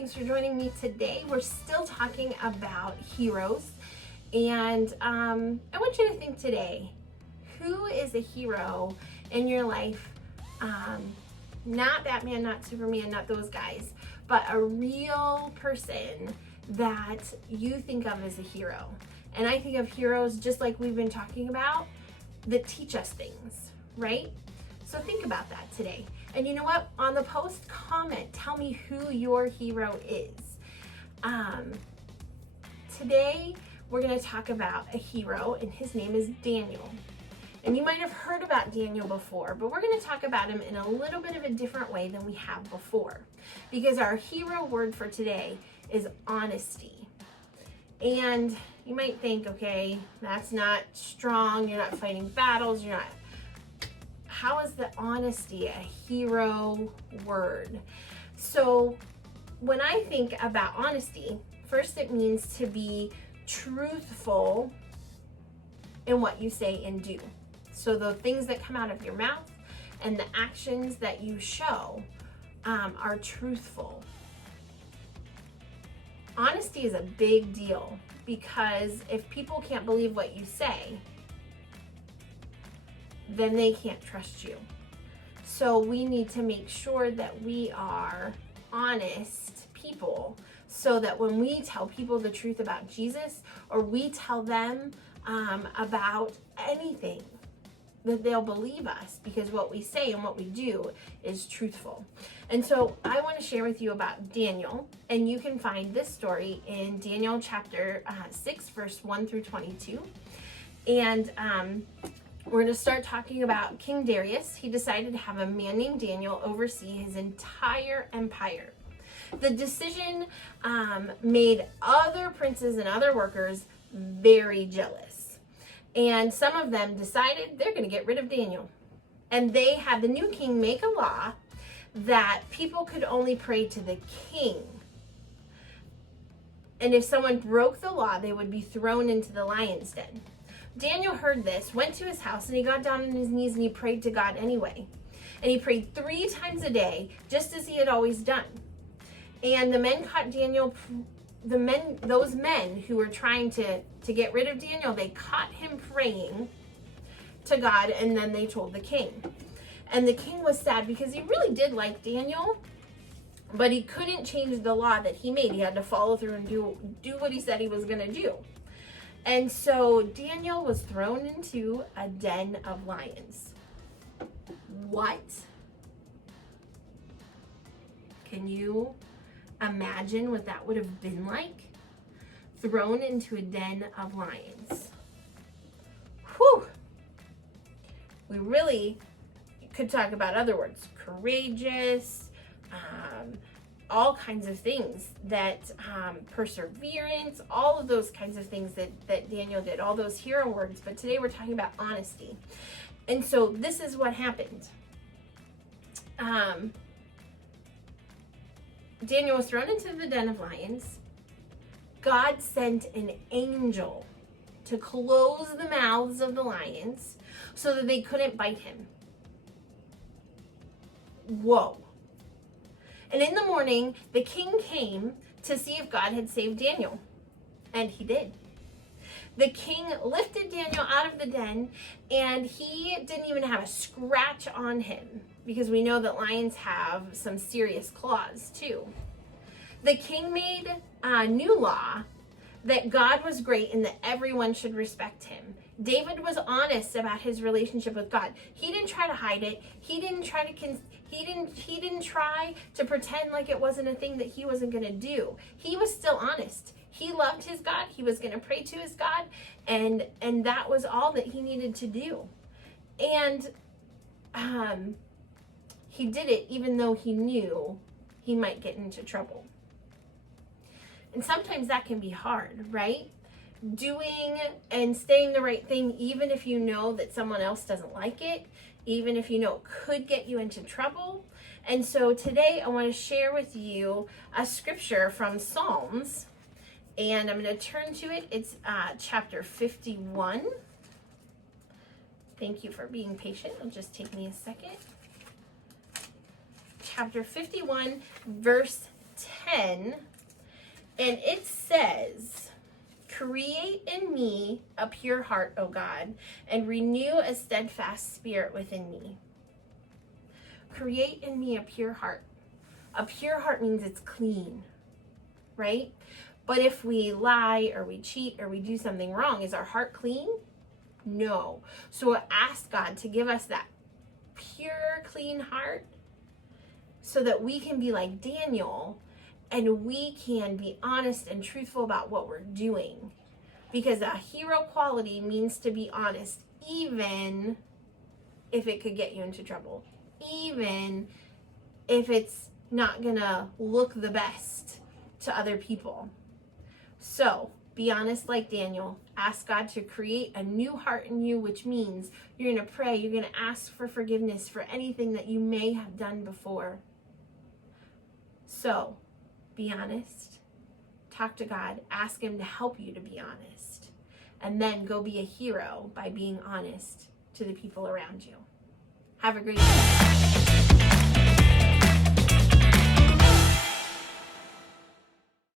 Thanks for joining me today. We're still talking about heroes, and I want you to think today, who is a hero in your life? Not Batman, not Superman, not those guys, but a real person that you think of as a hero. And I think of heroes, just like we've been talking about, that teach us things, right? So think about that today. And you know what? On the post, comment, tell me who your hero is. Today, we're going to talk about a hero, and his name is Daniel. And you might have heard about Daniel before, but we're going to talk about him in a little bit of a different way than we have before. Because our hero word for today is honesty. And you might think, okay, that's not strong, you're not fighting battles, you're not... How is the honesty a hero word? So when I think about honesty, first it means to be truthful in what you say and do. So the things that come out of your mouth and the actions that you show are truthful. Honesty is a big deal because if people can't believe what you say, then they can't trust you. So we need to make sure that we are honest people so that when we tell people the truth about Jesus, or we tell them about anything, that they'll believe us because what we say and what we do is truthful. And so I want to share with you about Daniel, and you can find this story in Daniel chapter 6, verse 1 through 22. And we're going to start talking about King Darius. He decided to have a man named Daniel oversee his entire empire. The decision made other princes and other workers very jealous. And some of them decided they're going to get rid of Daniel. And they had the new king make a law that people could only pray to the king. And if someone broke the law, they would be thrown into the lion's den. Daniel heard this, went to his house, and he got down on his knees and he prayed to God anyway. And he prayed 3 times a day, just as he had always done. And the men caught Daniel, those men who were trying to get rid of Daniel, they caught him praying to God, and then they told the king. And the king was sad because he really did like Daniel, but he couldn't change the law that he made. He had to follow through and do what he said he was going to do. And so Daniel was thrown into a den of lions. What? Can you imagine what that would have been like? Thrown into a den of lions. Whew. We really could talk about other words. Courageous, all kinds of things that perseverance, all of those kinds of things that Daniel did, all those hero words. But today we're talking about honesty. And so this is what happened. Daniel was thrown into the den of lions. God sent an angel to close the mouths of the lions so that they couldn't bite him. Whoa. And in the morning, the king came to see if God had saved Daniel. And he did. The king lifted Daniel out of the den, and he didn't even have a scratch on him, because we know that lions have some serious claws too. The king made a new law that God was great and that everyone should respect him. David was honest about his relationship with God. He didn't try to hide it. He didn't try to pretend like it wasn't a thing that he wasn't going to do. He was still honest. He loved his God. He was going to pray to his God, and that was all that he needed to do. And he did it even though he knew he might get into trouble. And sometimes that can be hard, right? Doing and saying the right thing, even if you know that someone else doesn't like it, even if you know it could get you into trouble. And so today I want to share with you a scripture from Psalms, and I'm going to turn to it. It's chapter 51. Thank you for being patient. It'll just take me a second. Chapter 51, verse 10, and it says, "Create in me a pure heart, O God, and renew a steadfast spirit within me." Create in me a pure heart. A pure heart means it's clean, right? But if we lie or we cheat or we do something wrong, is our heart clean? No. So ask God to give us that pure, clean heart so that we can be like Daniel and we can be honest and truthful about what we're doing. Because a hero quality means to be honest, even if it could get you into trouble. Even if it's not gonna look the best to other people. So be honest like Daniel. Ask God to create a new heart in you, which means you're gonna pray, you're gonna ask for forgiveness for anything that you may have done before. So be honest. Talk to God. Ask him to help you to be honest. And then go be a hero by being honest to the people around you. Have a great day.